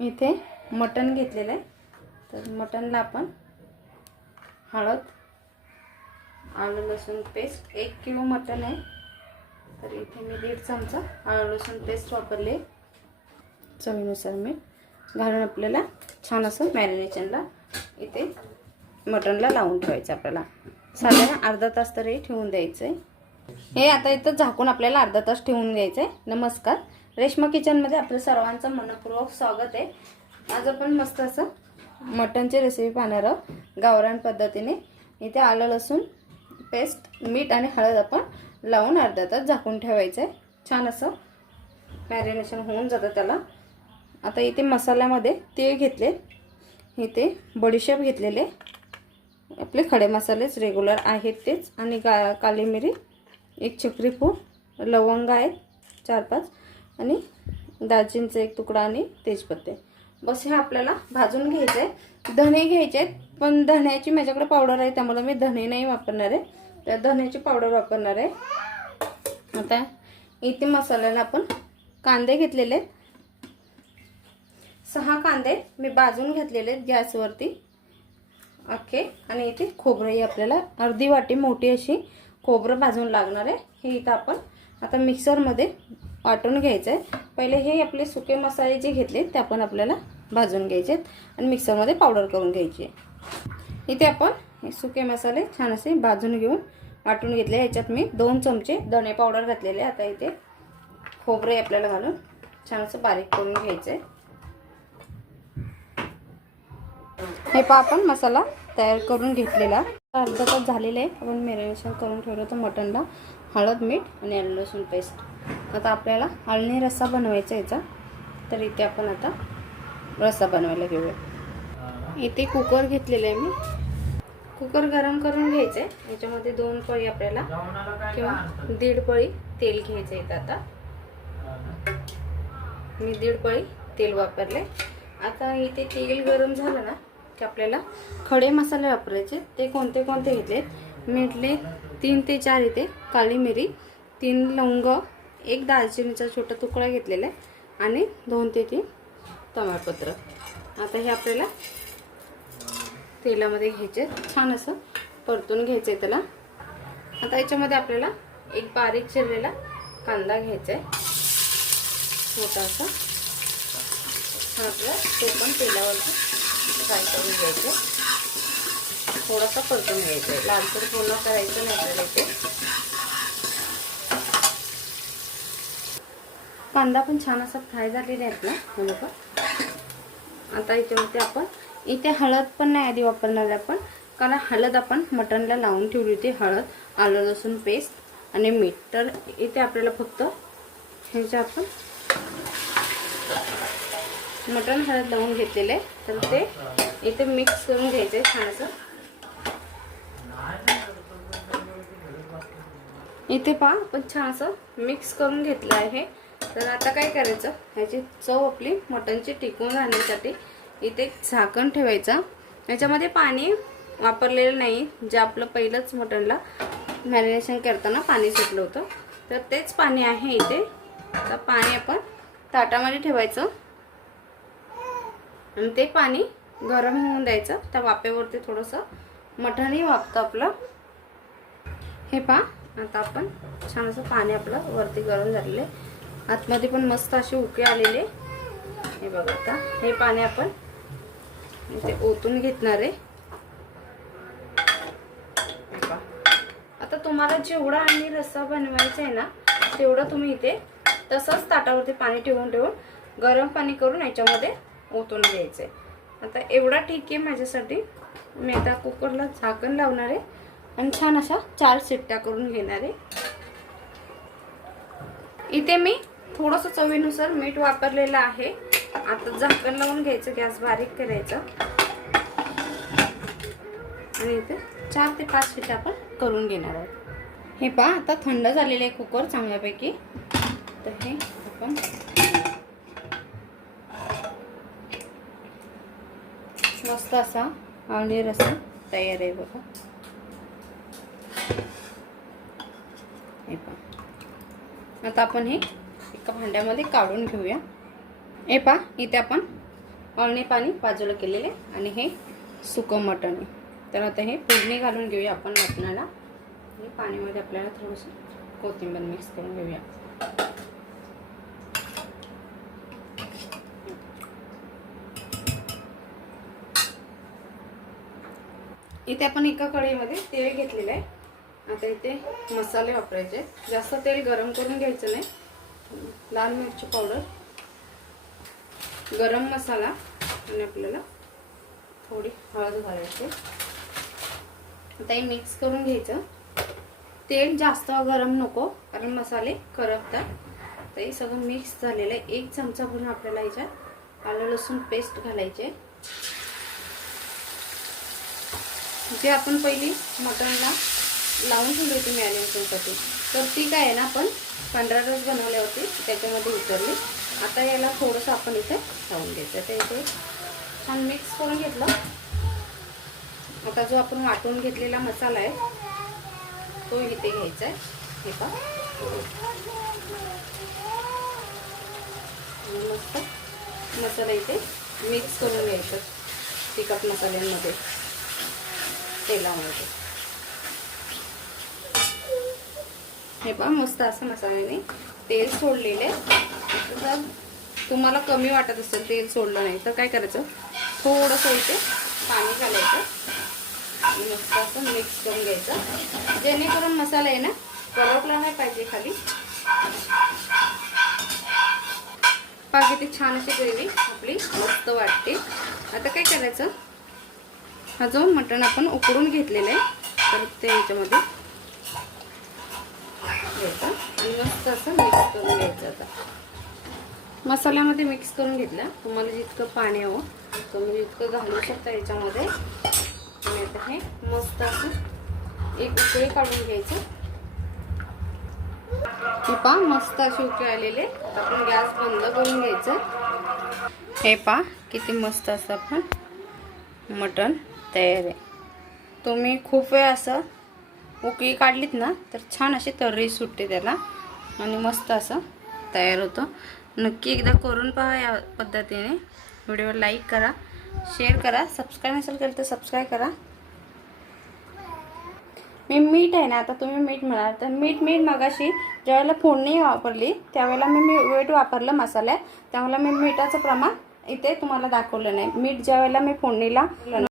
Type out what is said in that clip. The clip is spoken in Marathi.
इथे मटण घेतलेलं आहे, तर मटणला आपण हळद, आलं लसूण पेस्ट, 1 किलो मटण आहे तर इथे मी 1.5 चमचा आलं लसूण पेस्ट वापरले, चवीनुसार मीठ घालून आपल्याला छान असं मॅरिनेशनला इथे मटणला लावून ठेवायचं. आपल्याला साधारण अर्धा तास तरी ठेवून द्यायचं आहे. हे आता इथं झाकून आपल्याला अर्धा तास ठेवून द्यायचं आहे. नमस्कार, रेश्मा किचनमध्ये आपलं सर्वांचं मनपूर्वक स्वागत आहे. आज आपण मस्त असं मटणची रेसिपी पाहणार आहोत गावरान पद्धतीने. इथे आलं लसूण पेस्ट, मीठ आणि हळद आपण लावून अर्धा तास झाकून ठेवायचं आहे. छान असं मॅरिनेशन होऊन जातं त्याला. आता इथे मसाल्यामध्ये तीळ घेतले, इथे बडीशेप घेतलेले, आपले खडे मसालेच रेग्युलर आहेत तेच, आणि काली मिरी, 1 चक्री फूल, लवंग आहेत 4-5 आणि दालचिनीचा 1 तुकडा आणि तेजपत्ते. बस हे आपल्याला भाजून घ्यायचं आहे. धणे घ्यायचे आहेत, पण धण्याची माझ्याकडे पावडर आहे त्यामुळे मी धणे नाही वापरणार आहे, तर धण्याची पावडर वापरणार आहे. आता इथे मसाल्याला आपण कांदे घेतलेले आहेत, 6 कांदे मी भाजून घेतलेले आहेत गॅसवरती अख्खे. आणि इथे खोबरंही आपल्याला अर्धी वाटी मोठी अशी खोबरं भाजून लागणार आहे. हे इथं आपण आता मिक्सरमध्ये वाटून घ्यायचं आहे. पहिले हे आपले सुके मसाले जे घेतले ते आपण आपल्याला भाजून घ्यायचे आहेत आणि मिक्सरमध्ये पावडर करून घ्यायची आहे. इथे आपण हे सुके मसाले छान असे भाजून घेऊन वाटून घेतले. याच्यात मी 2 चमचे धणे पावडर घातलेले. आता इथे खोबरे आपल्याला घालून छान असं बारीक करून घ्यायचं आहे. हे पहा आपण मसाला तयार करून घेतलेला अर्धा तास झालेला आहे. आपण मॅरिनेशन करून ठेवलं होतं मटणला, हळद, मीठ आणि आलं लसूण पेस्ट. आता आपल्याला आळणी रस्सा बनवायचा याचा, तर इथे आपण आता रस्सा बनवायला घेऊया. इथे कुकर घेतलेला आहे मी. कुकर गरम करून घ्यायचं आहे. याच्यामध्ये 2 पळी आपल्याला किंवा 1.5 पळी तेल घ्यायचं आहे. आता मी 1.5 पळी तेल वापरले. आता इथे तेल गरम झालं ना की आपल्याला खडे मसाले वापरायचे. ते कोणते कोणते घेतले म्हटले 3 ते 4 इथे काळी मिरी, 3 लवंग, 1 दालचिनीचा छोटा तुकडा घेतलेला आहे आणि 2 ते 3 तमालपत्र. आता हे आपल्याला तेलामध्ये घ्यायचे, छान असं परतून घ्यायचं आहे त्याला. आता याच्यामध्ये आपल्याला 1 बारीक चिरलेला कांदा घ्यायचा आहे मोठा असा. आपल्याला ते पण तेलावरती फ्राय करून घ्यायचं, थोडासा परतून घ्यायचं आहे. लालसर पूर्ण करायचं नाही आपल्याला. इथे कांदा पण छान असा फ्राय झालेला आहे ना बघा. आता याच्यामध्ये आपण इथे हळद पण नाही आधी वापरणार आहे आपण, कारण हळद आपण मटणला लावून ठेवली होती. हळद, आलं लसूण पेस्ट आणि मीठ. तर इथे आपल्याला फक्त ह्याच्या आपण मटण हळद लावून घेतलेलं आहे, तर ते इथे मिक्स करून घ्यायचं आहे छान असं. इथे पहा आपण छान असं मिक्स करून घेतलं आहे. तर आता काय करायचं, ह्याची चव आपली मटणची टिकून राहण्यासाठी इथे झाकण ठेवायचं. याच्यामध्ये पाणी वापरलेलं नाही, जे आपलं पहिलंच मटणला मॅरिनेशन करताना पाणी सुटलं होतं, तर तेच पाणी आहे इथे. तर पाणी आपण ताटामध्ये ठेवायचं आणि ते पाणी गरम होऊन द्यायचं. त्या वाफेवरती थोडंसं मटणही वाफतं आपलं. हे पहा आता आपण छान असं पाणी आपलं वरती गरम झालेलं आहे, आतमध्ये पण मस्त असे उके आलेले. हे बघा, आता हे पाणी आपण इथे ओतून घेणार आहे. आता तुम्हाला जेवढा आणि रस्सा बनवायचा आहे ना तेवढं तुम्ही इथे तसंच ताटावरती पाणी ठेवून गरम पाणी करून याच्यामध्ये ओतून घ्यायचंय. आता एवढा ठीक आहे माझ्यासाठी. मी आता कुकरला झाकण लावणार आहे आणि छान अशा 4 शिट्ट्या करून घेणार आहे. इथे मी थोडंसं चवीनुसार मीठ वापरलेलं आहे. आता झाकण लावून घ्यायचं, गॅस बारीक करायचं आणि इथे 4 ते 5 शिट्ट्या आपण करून घेणार आहोत. हे पहा आता थंड झालेलं आहे कुकर चांगल्यापैकी. तर हे आपण मस्त असा आळणी रस्सा तयार आहे बघा. हे पहा आता आपण हे एका भांड्यामध्ये काढून घेऊया. हे पहा, इथे आपण अळणी पाणी बाजूला केलेले आणि हे सुकं मटण आहे. तर आता हे फोडणी घालून घेऊया आपण मटणाला. आणि पाणीमध्ये आपल्याला थोडंसं कोथिंबीर मिक्स करून घेऊया. इथे आपण एका कढईमध्ये तेल घेतलेलं आहे. आता इथे मसाले वापरायचे. जास्त तेल गरम करून घ्यायचं नाही. लाल मिरची पावडर, गरम मसाला आणि आपल्याला थोडी हळद घालायची. आता हे मिक्स करून घ्यायचं. तेल जास्त गरम नको कारण मसाले करपतात. तर हे सगळं मिक्स झालेलं आहे. 1 चमचा भरून आपल्याला याच्यात आलं लसूण पेस्ट घालायचे. जे आपण पहिली मटणला लावून ठेवली होती मॅरिनेशनसाठी, तर ती काय आहे ना आपण 15 दिवस बनवली होती, त्याच्यामध्ये उतरली. आता याला थोडंसं आपण इथे लावून घ्यायचं. तर इथे छान मिक्स करून घेतलं. आता जो आपण वाटून घेतलेला मसाला आहे तो इथे घ्यायचा आहे. हे पहा, मस्त मसाला इथे मिक्स करून घ्यायचं तिखट मसाल्यांमध्ये, तेलामध्ये. हे पहा, मस्त असं मसाल्याने तेल सोडलेले. जर तुम्हाला कमी वाटत असेल तेल सोडलं नाही तर काय करायचं, थोडंसं इथे पाणी घालायचं आणि मस्त असं मिक्स करून घ्यायचं, जेणेकरून मसाला आहे ना करपला नाही पाहिजे खाली. पहा किती छान अशी ग्रेव्ही आपली मस्त वाटते. आता काय करायचं, हा जो मटण आपण उकडून घेतलेला आहे तर ते याच्यामध्ये घ्यायचं आणि मस्त असं मिक्स करून घ्यायचं. आता मसाल्यामध्ये मिक्स करून घेतलं. तुम्हाला जितकं पाणी हवं तुम्ही जितकं घालू शकता याच्यामध्ये. आणि आता हे मस्त असं एक उकळी काढून घ्यायचं. हे पहा, मस्त अशी उकळी आलेले. आपण गॅस बंद करून घ्यायचं. हे पहा किती मस्त असं आपण मटण तयार आहे. तुम्ही खूप वेळ असं उकळी काढलीत ना तर छान अशी तर्री सुटते त्याला आणि मस्त असं तयार होतं. नक्की एकदा करून पहा या पद्धतीने. व्हिडिओला लाईक करा, शेअर करा, सबस्क्राईब नसेल केलं तर सबस्क्राईब करा. मी मीठ आहे ना, आता तुम्ही मीठ म्हणाल तर मीठ मगाशी ज्यावेळेला फोडणी वापरली त्यावेळेला मी मीठ वापरलं मसाल्यात, त्यामुळे मी मिठाचं प्रमाण इथे तुम्हाला दाखवलं नाही. मीठ ज्यावेळेला मी फोडणीला